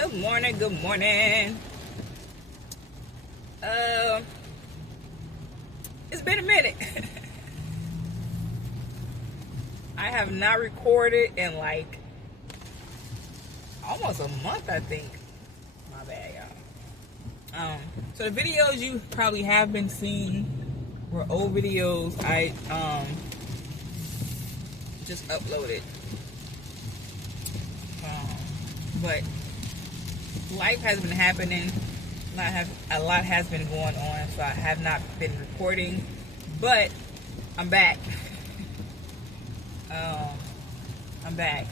Good morning, good morning. It's been a minute. I have not recorded in like almost a month, I think. My bad, y'all. So the videos you probably have been seeing were old videos I just uploaded. But life has been happening. A lot has been going on, so I have not been recording. But I'm back. I'm back.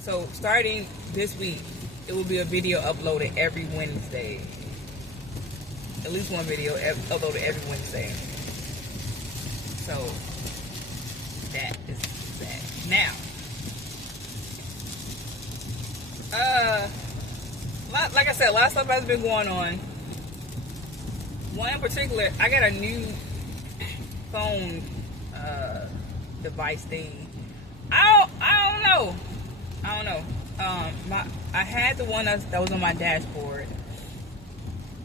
So starting this week, it will be a video uploaded every Wednesday. At least one video uploaded every Wednesday. So that is that. Now, like I said, a lot of stuff has been going on. One in particular, I got a new phone device thing. I don't know. I had the one that was on my dashboard.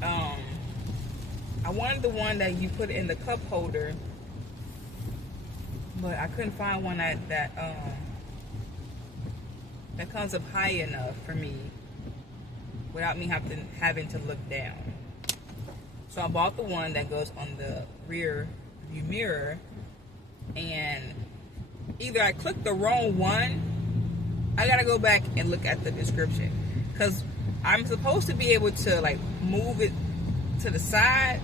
I wanted the one that you put in the cup holder, but I couldn't find one that comes up high enough for me without me having to look down. So I bought the one that goes on the rear view mirror, and either I clicked the wrong one, I gotta go back and look at the description, because I'm supposed to be able to like move it to the side,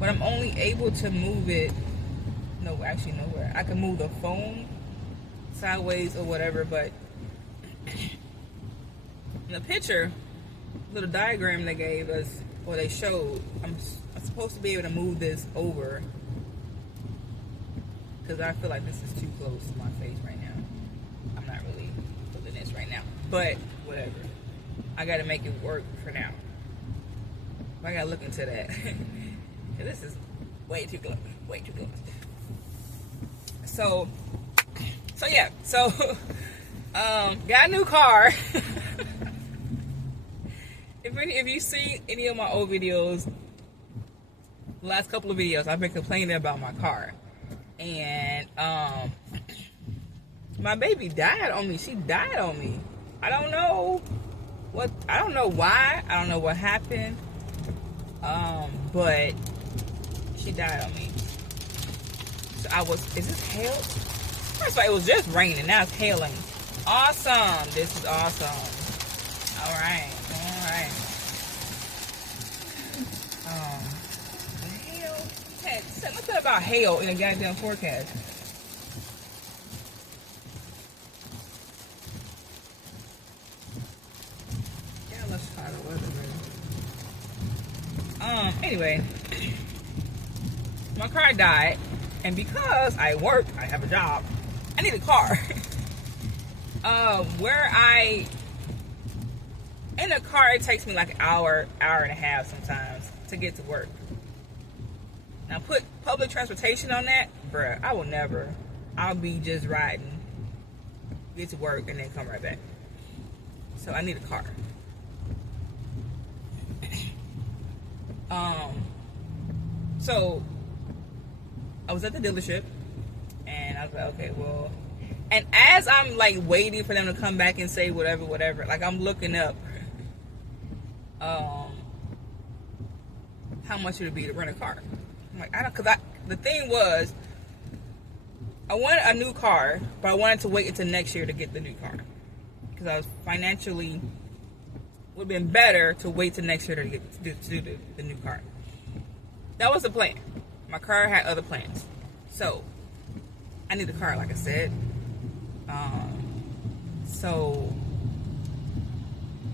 but I'm only able to move it, no, actually nowhere. I can move the phone sideways or whatever, but in the picture, little diagram they gave us, or they showed, I'm supposed to be able to move this over, because I feel like this is too close to my face right now. I'm not really feeling this right now, but whatever. I gotta make it work for now. I gotta look into that. This is way too close. So yeah. Got a new car. If you see any of my old videos, the last couple of videos, I've been complaining about my car. And my baby died on me. She died on me. I don't know why. I don't know what happened. But she died on me. So is this hail? First of all, it was just raining. Now it's hailing. Awesome. This is awesome. All right. Hail. What's that about hail in a goddamn forecast? Yeah, let's try the weather, man. Anyway, my car died, and because I work, I have a job, I need a car. In a car, it takes me like an hour and a half sometimes to get to work. Now put public transportation on that, bruh, I'll be just riding, get to work, and then come right back. So I need a car. So I was at the dealership, and I was like, okay, well, and as I'm like waiting for them to come back and say whatever, like I'm looking up how much it would be to rent a car. I'm like, the thing was, I wanted a new car, but I wanted to wait until next year to get the new car, because I was financially, would have been better to wait till next year to do the new car. That was the plan. My car had other plans. So I need a car, like I said. So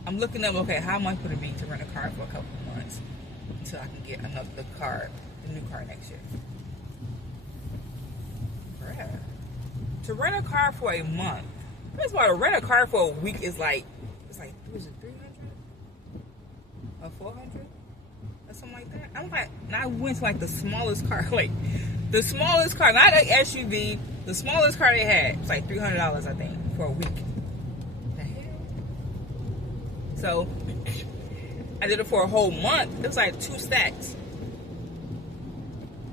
I'm looking up, okay, how much would it be to rent a car for a couple of months until I can get the new car next year? Bruh. To rent a car for a month. First of all, to rent a car for a week is like, was it 300 or 400 or something like that? I'm like, and I went to like the smallest car, not an SUV, the smallest car they had. It's like $300, I think, for a week. The hell? So I did it for a whole month. It was like 2 stacks.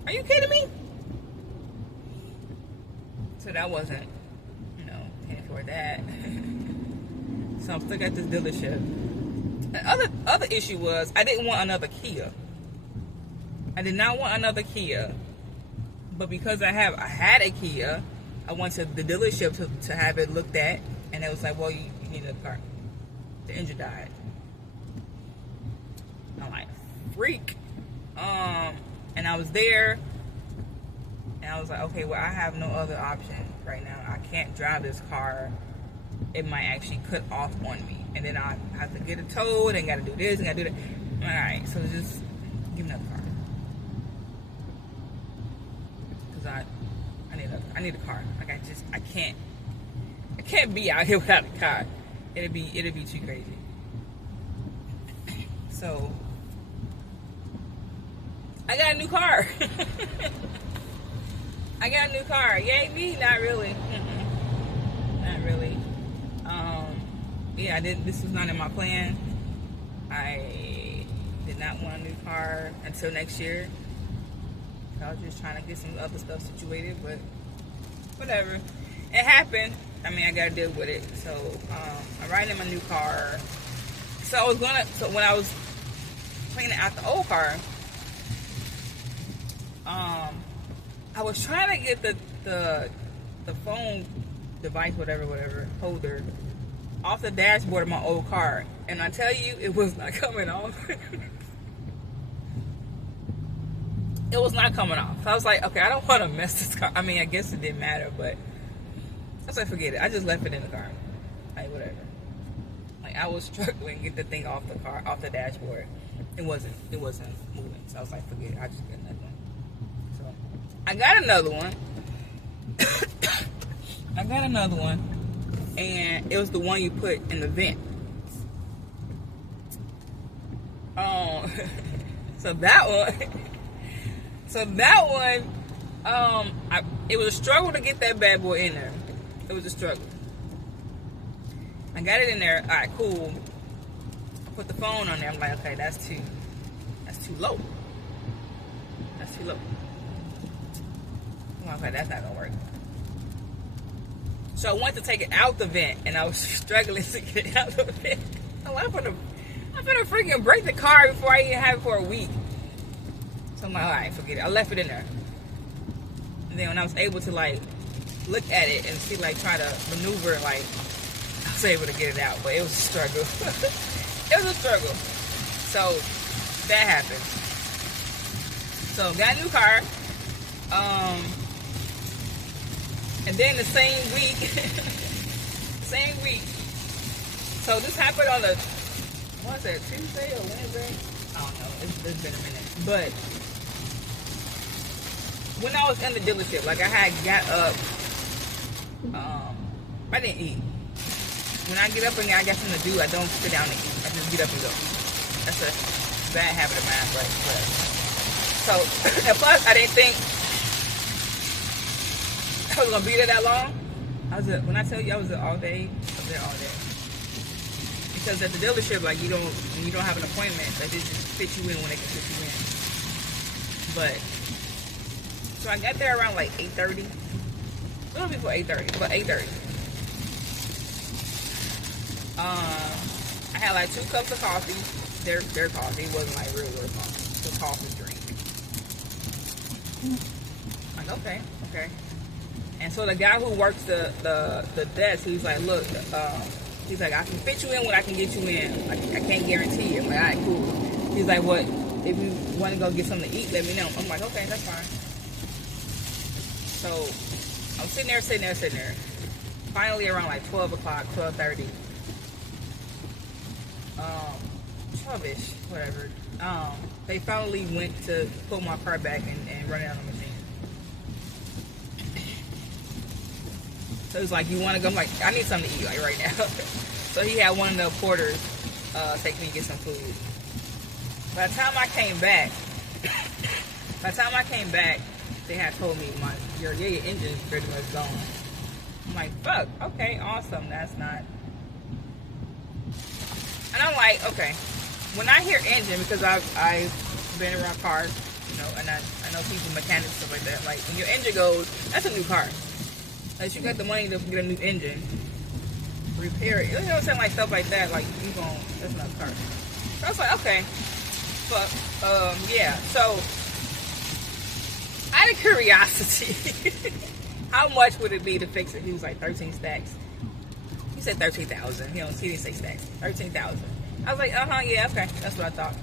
Are you kidding me? So that wasn't, can't afford that. So I'm stuck at this dealership. The other issue was I didn't want another Kia. I did not want another Kia. But because I had a Kia, I went to the dealership to have it looked at, and it was like, well, you need a car. The engine died. I'm like, freak. And I was there, and I was like, okay, well, I have no other option right now. I can't drive this car. It might actually cut off on me, and then I have to get it towed, and got to do this, and got to do that. All right, so just give me another car, because I need a car. Like I can't be out here without a car. It'd be too crazy. So I got a new car. I got a new car. Yay me? Not really. Not really. Yeah, this was not in my plan. I did not want a new car until next year. I was just trying to get some other stuff situated, but whatever. It happened. I mean, I gotta deal with it. So I'm riding in my new car. So when I was cleaning out the old car, I was trying to get the phone device, whatever holder, off the dashboard of my old car, and I tell you, it was not coming off. It was not coming off. So I was like, okay, I don't want to mess this car. I mean, I guess it didn't matter, but I was like, forget it. I just left it in the car. Like, whatever. Like, I was struggling to get the thing off the dashboard. It wasn't moving. So I was like, forget it. I just get another one. So I got another one. And it was the one you put in the vent. So that one, it was a struggle to get that bad boy in there. It was a struggle. I got it in there. All right, cool. I put the phone on there. I'm like, okay, that's too low. That's too low. Okay, that's not gonna work. So I went to take it out the vent, and I was struggling to get it out the vent. I'm gonna freaking break the car before I even have it for a week. So I'm like, all right, forget it. I left it in there. And then when I was able to look at it and see, try to maneuver, I was able to get it out, but it was a struggle. It was a struggle. So that happened. So got a new car. And then the same week, so this happened on what was it, Tuesday or Wednesday? I don't know, it's been a minute. But when I was in the dealership, I had got up, I didn't eat. When I get up and I got something to do, I don't sit down and eat. I just get up and go. That's a bad habit of mine, but so, and plus I didn't think I was gonna be there that long. When I tell you I was there all day, I was there all day. Because at the dealership, when you don't have an appointment, they just fit you in when they can fit you in. But so I got there around 8:30. A little before 8:30, but 8:30. I had 2 cups of coffee. Their coffee. It wasn't real coffee. It was coffee drink. Okay. And so the guy who works the desk, he's like, look, he's like, I can fit you in when I can get you in. I can't guarantee it. I'm like, all right, cool. He's like, what? If you want to go get something to eat, let me know. I'm like, okay, that's fine. So I'm sitting there. Finally, around 12 o'clock, 12:30, 12-ish, whatever. They finally went to pull my car back and run it on the machine. So it was like, you want to go? I'm like, I need something to eat right now. So he had one of the porters take me to get some food. By the time I came back, they had told me your engine's pretty much gone. I'm like, fuck, okay, awesome. That's not. And I'm like, okay, when I hear engine, because I've been around cars, you know, and I know people, mechanics, stuff like that. Like, when your engine goes, that's a new car. Like, you got the money to get a new engine, repair it. You know what I'm saying? Like, stuff like that. Like, you gon' that's not a car. So I was like, okay. But, yeah. So, out of curiosity, how much would it be to fix it? He was like, 13 stacks. He said 13,000. He didn't say stacks. 13,000. I was like, yeah, okay. That's what I thought.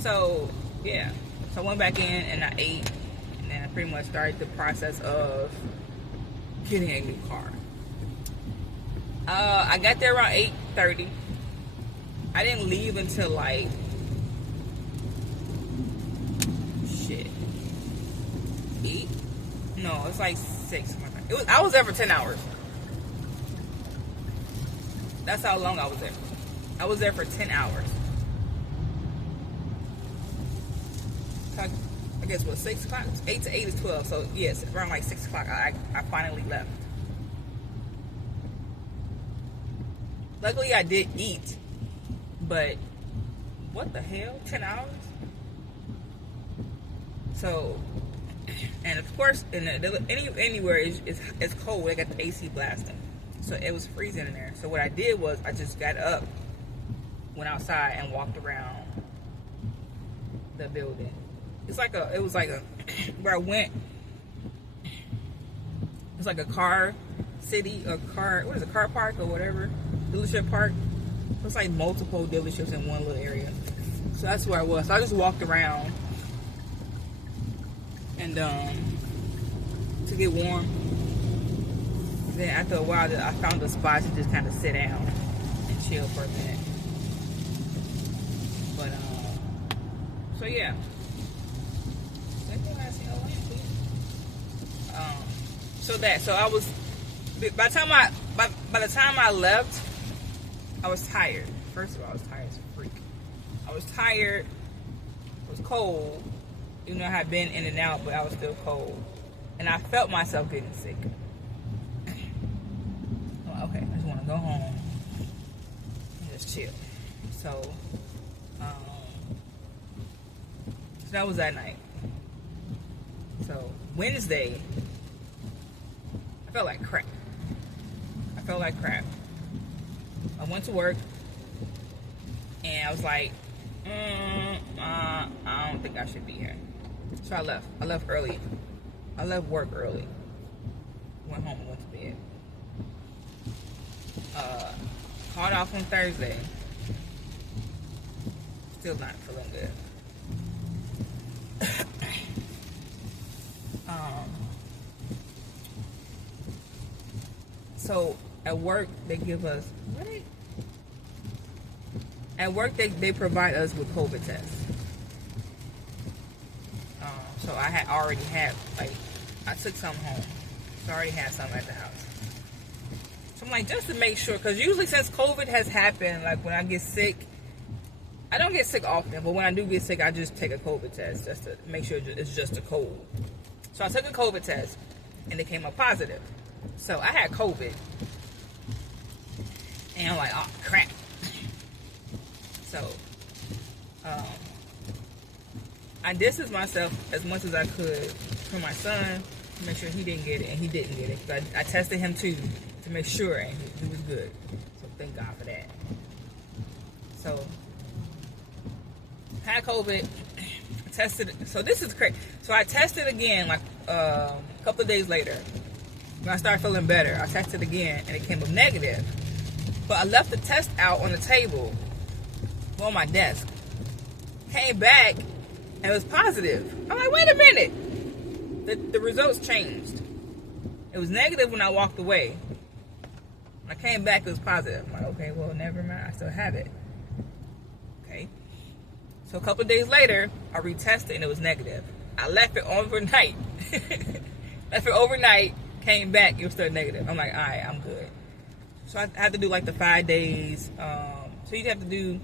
So, yeah. So I went back in and I ate. And then I pretty much started the process of getting a new car. I got there around 8:30. I didn't leave until like, shit, 8? No, it's like 6. I was there for 10 hours. That's how long I was there. I was there for 10 hours. So I guess what, 6 o'clock? 8 to 8 is 12. So yes, around like 6 o'clock, I finally left. Luckily, I did eat, but what the hell? 10 hours? So, and of course, anywhere it's cold. They got the AC blasting, so it was freezing in there. So what I did was I just got up, went outside, and walked around the building. It was like a where I went. It's like a car city, car park or whatever, dealership park. It's like multiple dealerships in one little area. So that's where I was. So I just walked around and to get warm. And then after a while, I found a spot to just kind of sit down and chill for a minute. But so yeah. So I was by the time I left, I was tired. First of all, I was tired as a freak. I was tired. It was cold. Even though I had been in and out, but I was still cold. And I felt myself getting sick. Well, okay, I just want to go home and just chill. So that was that night. So Wednesday, I felt like crap. I went to work and I was like, I don't think I should be here. So I left. I left early. I left work early. Went home and went to bed. Called off on Thursday. Still not feeling good. So at work they give us they provide us with COVID tests. So I had already had I took some home. So I already had some at the house. So I'm like, just to make sure, because usually since COVID has happened, like when I get sick, I don't get sick often, but when I do get sick, I just take a COVID test just to make sure it's just a cold. So I took a COVID test and it came up positive. So I had COVID. And I'm like, oh crap. So I distanced myself as much as I could from my son to make sure he didn't get it, and he didn't get it. I tested him too to make sure, and he was good. So thank God for that. So had COVID, tested. So this is crazy. So I tested again like a couple of days later. When I started feeling better, I tested again, and it came up negative. But I left the test out on the table on my desk. Came back, and it was positive. I'm like, wait a minute. The results changed. It was negative when I walked away. When I came back, it was positive. I'm like, okay, well, never mind. I still have it. Okay. So a couple of days later, I retested, and it was negative. I left it overnight. Came back, it was still negative. I'm like, all right, I'm good. So I had to do like the 5 days. So you have to do,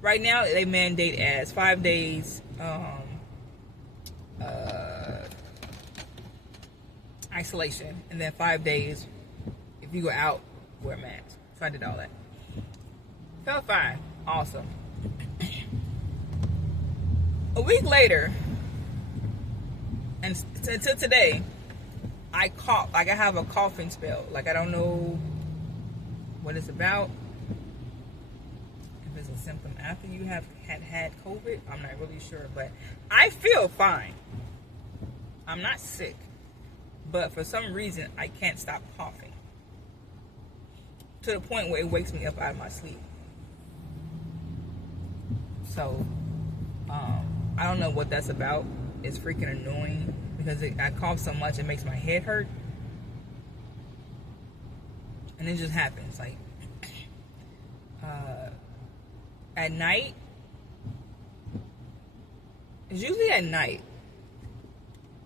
right now they mandate as 5 days isolation, and then 5 days if you go out, wear a mask. So I did all that. Felt fine. Awesome. A week later, and to today, I cough. Like I have a coughing spell. Like I don't know what it's about. If it's a symptom after you have had COVID, I'm not really sure. But I feel fine. I'm not sick. But for some reason, I can't stop coughing. To the point where it wakes me up out of my sleep. So, I don't know what that's about. It's freaking annoying because I cough so much it makes my head hurt. And it just happens. Like, at night, it's usually at night.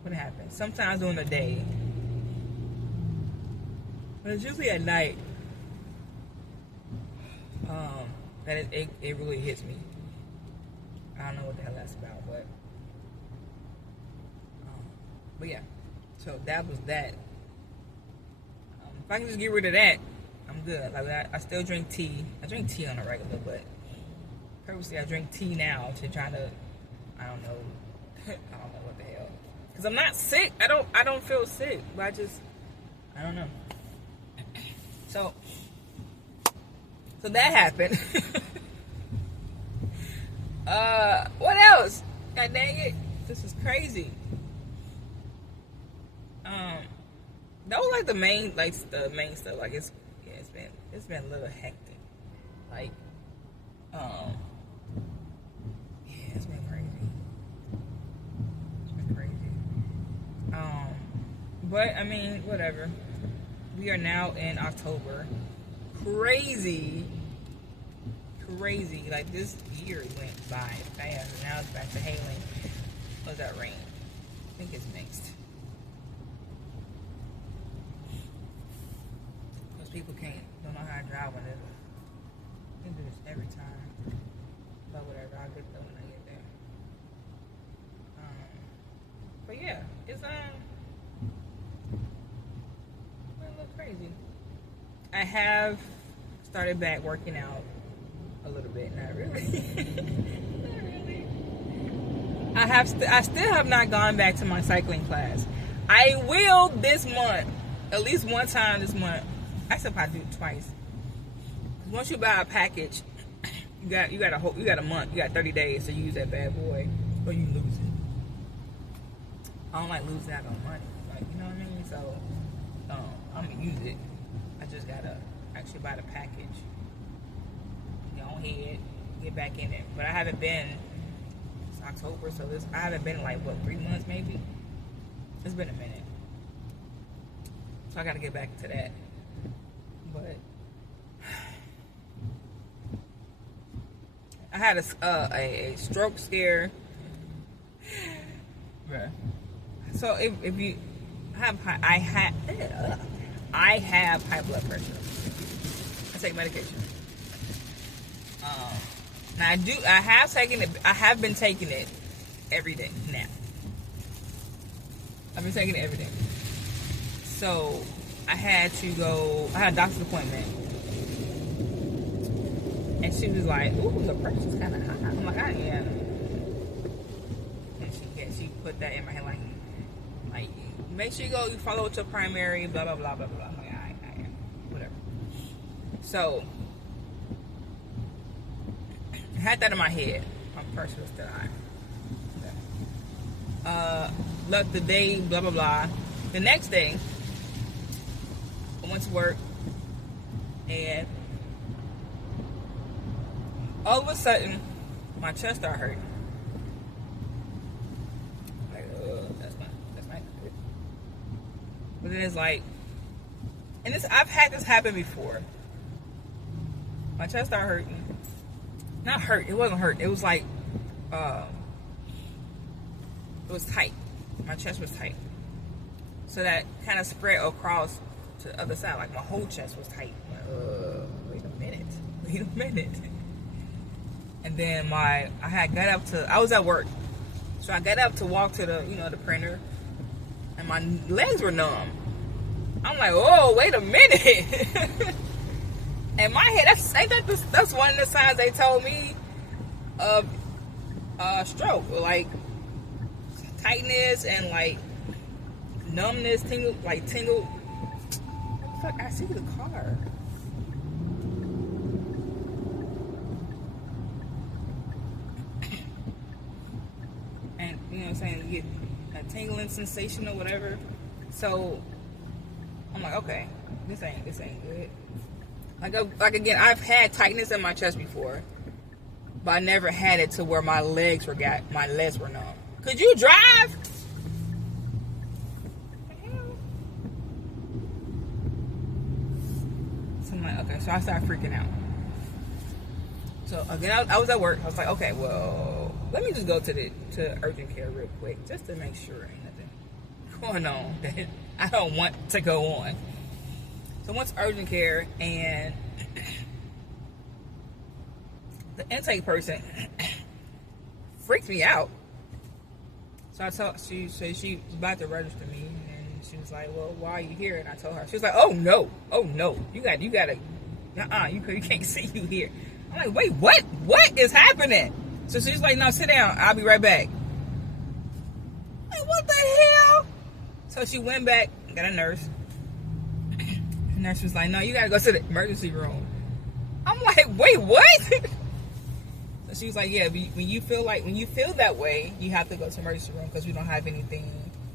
What happens? Sometimes during the day. But it's usually at night that it really hits me. I don't know what the hell that's about, but yeah. So that was that. If I can just get rid of that, I'm good. Like I still drink tea. I drink tea on a regular, but purposely I drink tea now to try to. I don't know. I don't know what the hell. Cause I'm not sick. I don't feel sick, but I don't know. So that happened. What else? God dang it. This is crazy. That was like the main stuff. Like it's been a little hectic. Like, yeah, it's been crazy. But I mean, whatever. We are now in October. Crazy. Like this year went by fast, and now it's back to hailing. What's that rain? I think it's mixed. Because people don't know how to drive when they do this every time. But whatever, I'll get there when I get there. But yeah, it's a little crazy. I have started back working out a little bit, not really. Not really. I still have not gone back to my cycling class. I will this month, at least one time this month. I still probably do it twice. Once you buy a package, you got a month, you got 30 days to use that bad boy, or you lose it. I don't like losing out on money, like, you know what I mean? So, I'm gonna use it. I just gotta actually buy the package. Go ahead, get back in it. But I haven't been. It's October, so I haven't been in like 3 months maybe. It's been a minute, so I gotta get back to that. But I had a stroke scare. Bruh. So if you have I have high blood pressure. I take medication. Now I have been taking it every day now. I've been taking it every day. So I had a doctor's appointment. And she was like, ooh, the pressure's kind of high. I'm like, I am. And she put that in my head, like, make sure you follow with your primary, blah, blah, blah, blah, blah. I'm like, I am. Whatever. So I had that in my head. My pressure was still high. Look, the day, blah, blah, blah. The next day, I went to work, and all of a sudden, my chest started hurting. Like, that's not good. But then it's like, and I've had this happen before. My chest started hurting. Not hurt. It wasn't hurt. It was like, it was tight. My chest was tight. So that kind of spread across to the other side. Like my whole chest was tight. Wait a minute. And then I was at work. So I got up to walk to the printer. And my legs were numb. I'm like, oh, wait a minute. in my head, that's one of the signs they told me of stroke, like tightness and like numbness, tingle. Fuck, I see the car. And you know what I'm saying, you get a tingling sensation or whatever. So I'm like, okay, this ain't good. Like again, I've had tightness in my chest before, but I never had it to where my legs were numb. Could you drive? So I'm like, okay, so I started freaking out. So again, I was at work. I was like, okay, well, let me just go to urgent care real quick, just to make sure ain't nothing going on that I don't want to go on. So I went to urgent care, and the intake person freaked me out. So I told she said she was about to register me, and she was like, "Well, why are you here?" And I told her, she was like, "Oh no, you gotta, you can't see you here." I'm like, "Wait, what is happening?" So she's like, "No, sit down. I'll be right back." Like, what the hell? So she went back, got a nurse. The nurse was like, "No, you gotta go to the emergency room." I'm like, "Wait, what?" So she was like, "Yeah, when you feel that way, you have to go to the emergency room because we don't have anything,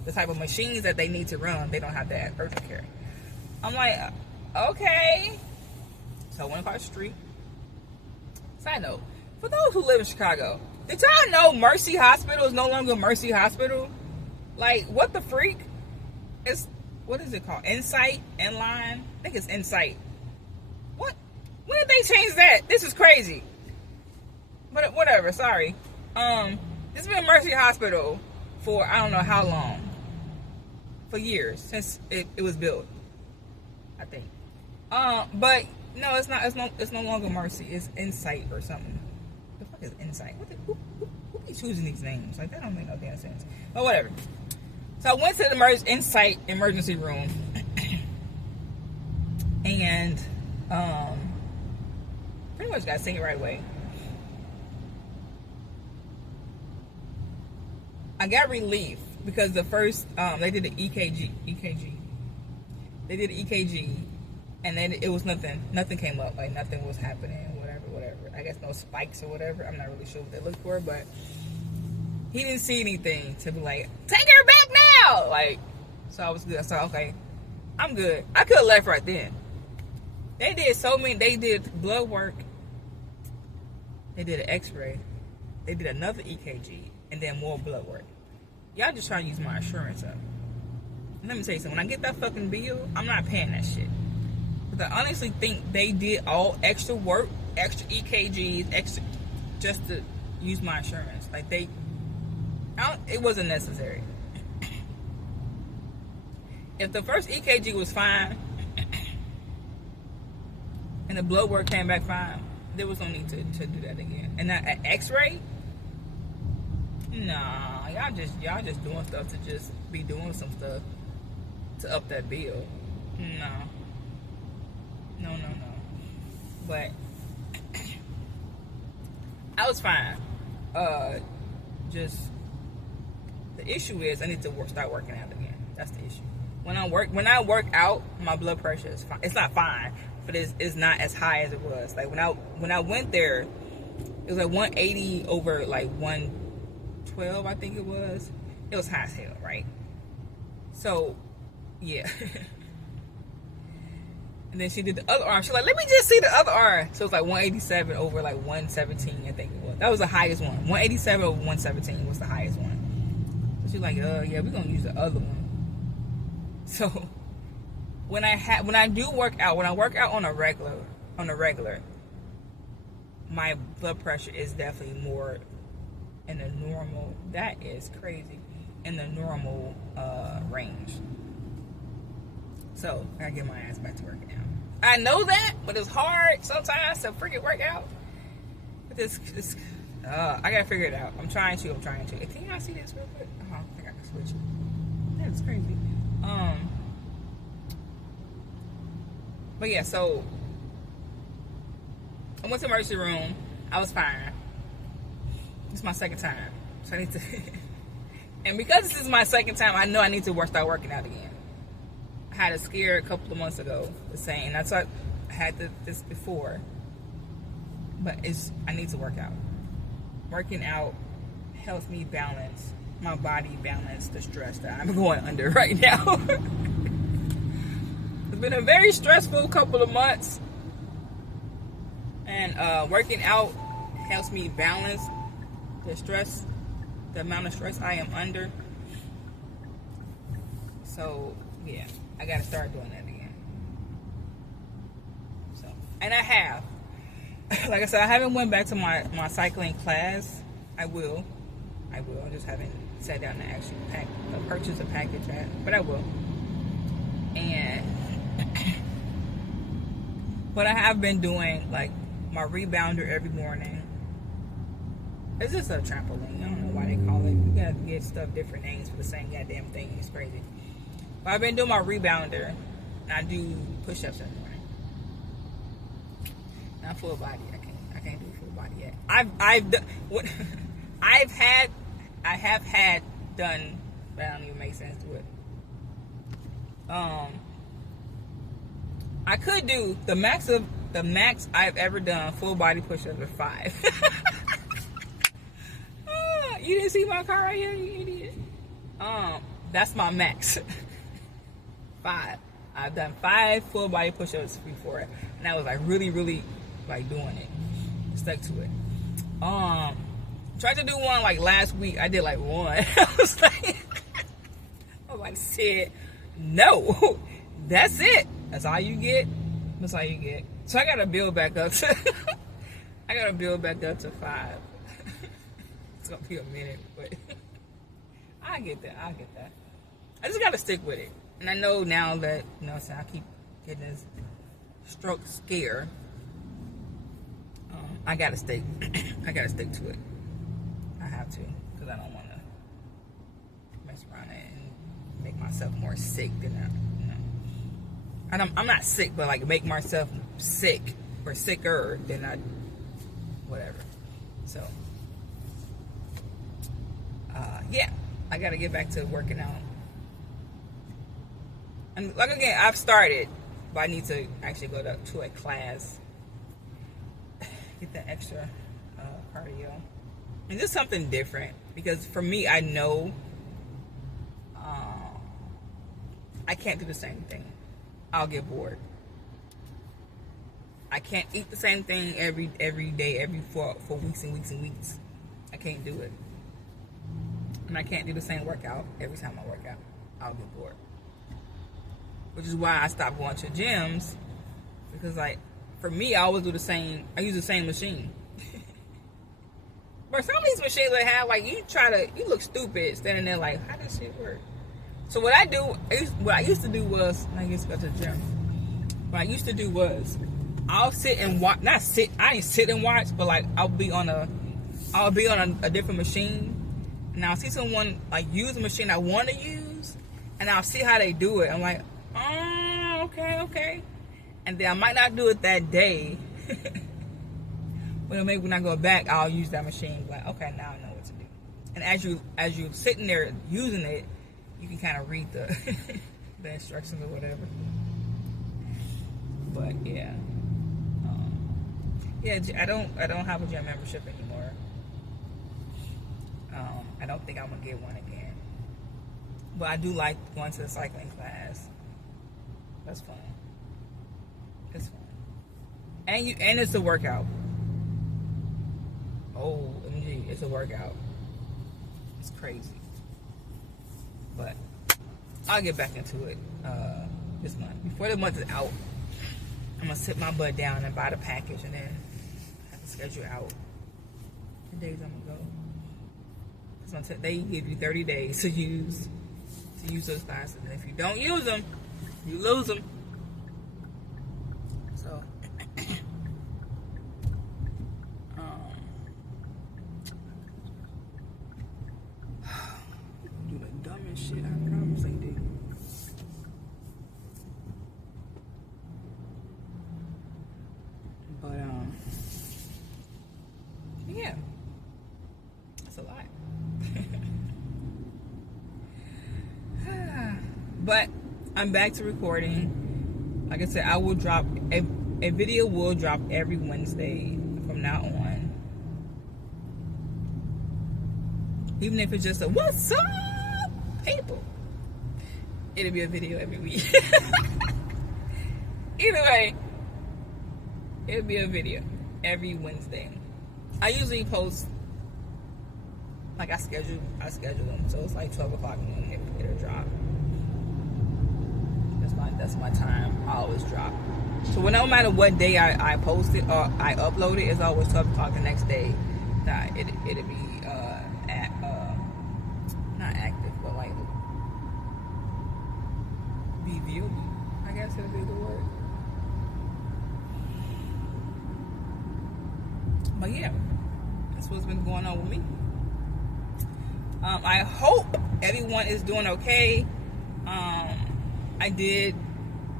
the type of machines that they need to run, they don't have that at urgent care." I'm like, "Okay." So I went across the street. Side note, for those who live in Chicago, did y'all know Mercy Hospital is no longer Mercy Hospital? Like, what the freak? What is it called? Insight? Inline? I think it's Insight. What? When did they change that? This is crazy. But whatever, sorry. It's been Mercy Hospital for I don't know how long. For years, since it was built, I think. But no, it's not. It's no longer Mercy. It's Insight or something. The fuck is Insight? Who be choosing these names? Like, that don't make no damn sense. But whatever. So I went to the Insight emergency room, and pretty much got seen right away. I got relief because the first they did the EKG. They did the EKG, and then it was nothing. Nothing came up. Like, nothing was happening. Whatever. I guess no spikes or whatever. I'm not really sure what they looked for, but he didn't see anything to be like, take her back now. Like, so I was good. So okay, I'm good. I could have left right then. They did blood work. They did an X-ray. They did another EKG, and then more blood work. Y'all just trying to use my insurance up. Let me tell you something. When I get that fucking bill, I'm not paying that shit. Because I honestly think they did all extra work, extra EKGs, extra just to use my insurance. Like, it wasn't necessary. If the first EKG was fine and the blood work came back fine, there was no need to do that again. And that X-ray, nah, y'all just doing stuff to just be doing some stuff to up that bill. No. But I was fine. Just the issue is I need to start working out again. That's the issue. When I work out, my blood pressure is fine. It's not fine, but it's not as high as it was. Like when I went there, it was like 180 over like 112, I think it was. It was high as hell, right? So, yeah. And then she did the other arm. She's like, let me just see the other arm. So it was like 187 over like 117, I think it was. That was the highest one. 187 over 117 was the highest one. So she's like, yeah, we're gonna use the other one. So when I do work out, when I work out on a regular, my blood pressure is definitely more in the normal. That is crazy. In the normal range. So I gotta get my ass back to working out. I know that, but it's hard sometimes to freaking work out. But I gotta figure it out. I'm trying to. Can y'all see this real quick? Oh, I think I can switch it. That's crazy. But yeah, so I went to the emergency room. I was fine. It's my second time. So I need to... And because this is my second time, I know I need to start working out again. I had a scare a couple of months ago, the same. That's why I had this before. But I need to work out. Working out helps me balance my body, balance the stress that I'm going under right now. It's been a very stressful couple of months. And working out helps me balance the stress, the amount of stress I am under. So, yeah, I got to start doing that again. So, and I have. Like I said, I haven't went back to my cycling class. I will. I just haven't sat down and actually purchase a package yet, but I will. And but I have been doing like my rebounder every morning. It's just a trampoline. I don't know why they call it. You gotta give stuff different names for the same goddamn thing. It's crazy. But I've been doing my rebounder, and I do push-ups in the morning. Not full body. I can't do full body yet. I've done what I have had done, but I don't even make sense to it. I could do the max I've ever done full body push-ups are 5. You didn't see my car right here, you idiot. That's my max. 5. I've done 5 full body push-ups before, and I was like really, really like doing it. Stuck to it. Tried to do one like last week. I did like 1. I was like, said, no, that's it. That's all you get. That's all you get. So I gotta build back up to. I gotta build back up to 5. It's gonna be a minute, but I get that. I just gotta stick with it. And I know now that I keep getting this stroke scare. I gotta stick. I gotta stick to it. I have to, because I don't want to mess around and make myself more sick than I'm not sick, but like make myself sick or sicker than whatever. So, yeah, I gotta get back to working out. And like again, I've started, but I need to actually go to a class. Get that extra cardio. And just something different. Because for me, I know I can't do the same thing. I'll get bored. I can't eat the same thing every day, for weeks and weeks and weeks. I can't do it. And I can't do the same workout every time I work out. I'll get bored. Which is why I stopped going to gyms. Because like, for me, I always do the same. I use the same machine. But some of these machines they have, like, you look stupid standing there like, how does shit work? So what I used to do was, I used to go to the gym. What I used to do was, I'll sit and watch, I didn't sit and watch, but like, I'll be on a different machine, and I'll see someone like use a machine I want to use, and I'll see how they do it. I'm like, oh, okay. And then I might not do it that day. But maybe when I go back, I'll use that machine. Like, okay, now I know what to do. And as you sitting there using it, you can kind of read the the instructions or whatever. But yeah, I don't have a gym membership anymore. I don't think I'm gonna get one again. But I do like going to the cycling class. That's fun. It's fun. And it's a workout. OMG, it's a workout. It's crazy. But I'll get back into it this month. Before the month is out, I'm going to sit my butt down and buy the package, and then have to schedule out the days I'm going to go. They give you 30 days to use those classes. And if you don't use them, you lose them. So, do the dumbest shit I promise they do. But But I'm back to recording. Like I said, I will drop a video will drop every Wednesday from now on. Even if it's just a what's up, people. It'll be a video every week. Either way, it'll be a video every Wednesday. I usually post, like I schedule them, so it's like 12 o'clock noon, it'll drop. That's my time. I always drop. So no matter what day I post it or I upload it, it's always 12 o'clock the next day that it'll be not active, but like be viewed. I guess it'll be the word. But yeah, that's what's been going on with me. I hope everyone is doing okay. I did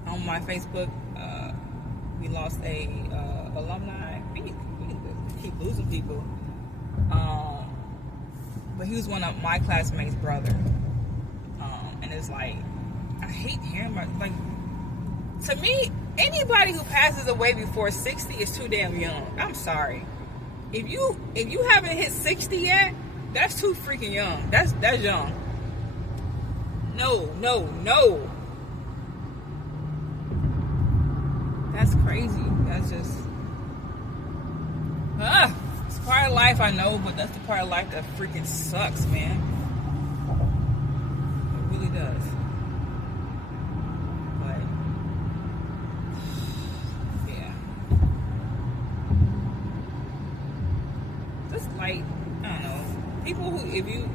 on my Facebook. We lost a alumni. We keep losing people. But he was one of my classmates' brother. And it's like, I hate hearing about, like, to me, anybody who passes away before 60 is too damn young. I'm sorry. If you haven't hit 60 yet, that's too freaking young. That's young. No. That's crazy. That's just it's part of life, I know, but that's the part of life that freaking sucks, man. It really does. But yeah. Just like, I don't know. People who,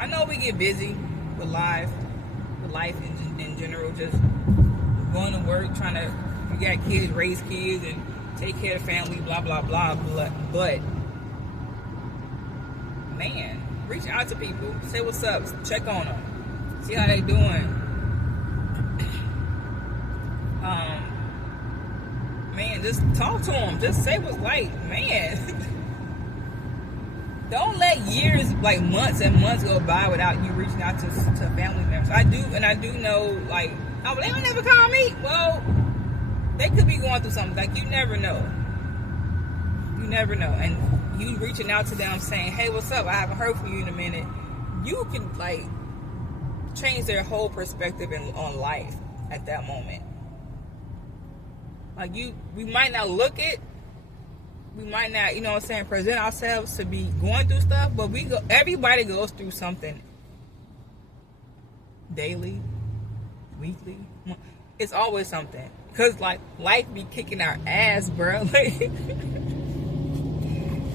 I know we get busy with life in general, just going to work, trying to, you got kids, raise kids, and take care of family, blah, blah, blah, blah. But, man, reach out to people. Say what's up. Check on them. See how they doing. Man, just talk to them. Just say what's like, man. Don't let years, like months and months go by without you reaching out to family members. I do know, like, oh, they don't never call me. Well, they could be going through something. Like, you never know. You never know. And you reaching out to them saying, hey, what's up? I haven't heard from you in a minute. You can, like, change their whole perspective on life at that moment. Like, we might not look it. We might not, you know what I'm saying, present ourselves to be going through stuff, but everybody goes through something daily, weekly. It's always something. Because, like, life be kicking our ass, bro. Like,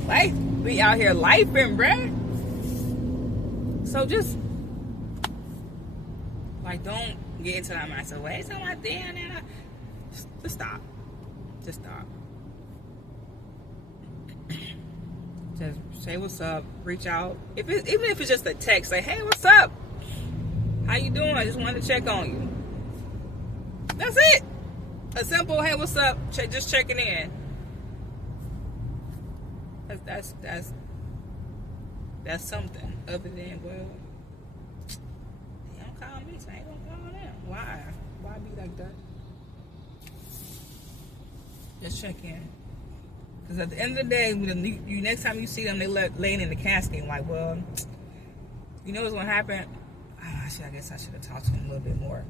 life be out here lifing, bro. So just, like, don't get into that mindset. Well, it's on my damn, just stop. Just stop. Just say what's up. Reach out. Even if it's just a text, say, hey, what's up? How you doing? I just wanted to check on you. That's it. A simple, hey, what's up? Just checking in. That's something. Other than, well, they don't call me, so I ain't gonna call them. Why? Why be like that? Just check in. Because at the end of the day, when next time you see them, they laying in the casket, like, well, you know what's going to happen? I guess I should have talked to them a little bit more.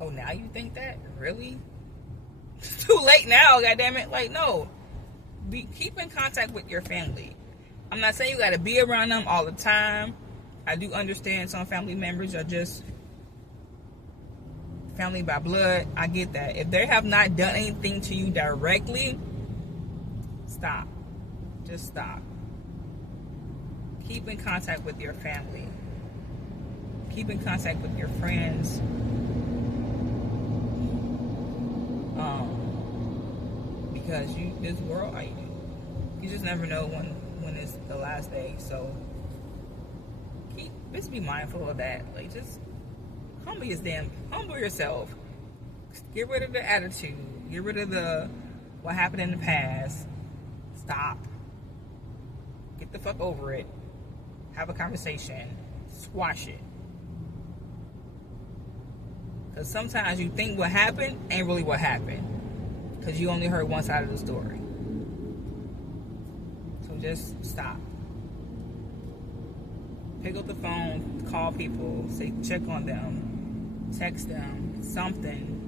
Oh, now you think that? Really? It's too late now, goddammit. Like, no. Keep in contact with your family. I'm not saying you got to be around them all the time. I do understand some family members are just family by blood. I get that. If they have not done anything to you directly, stop. Just stop. Keep in contact with your family. Keep in contact with your friends. Because this world, you just never know when it's the last day. So just be mindful of that. Like, just humble yourself. Get rid of the attitude. Get rid of what happened in the past. Stop. Get the fuck over it. Have a conversation. Squash it. Because sometimes you think what happened ain't really what happened. Because you only heard one side of the story. So just stop. Pick up the phone, call people, say check on them, text them, something.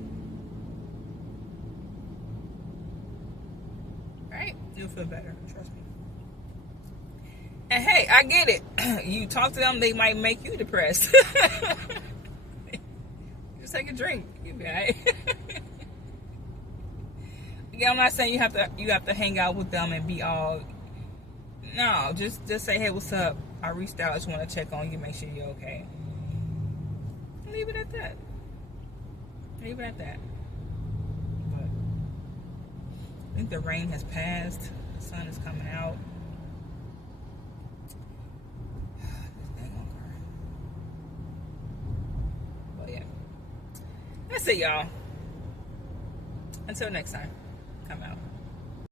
Right? You'll feel better. Trust me. And hey, I get it. You talk to them, they might make you depressed. Just take a drink. You'll be alright. Again, I'm not saying you have to hang out with them and be all. No, just say, hey, what's up? I reached out. I just want to check on you, make sure you're okay. Leave it at that. Leave it at that. But I think the rain has passed. The sun is coming out. But yeah, that's it, y'all. Until next time, come out.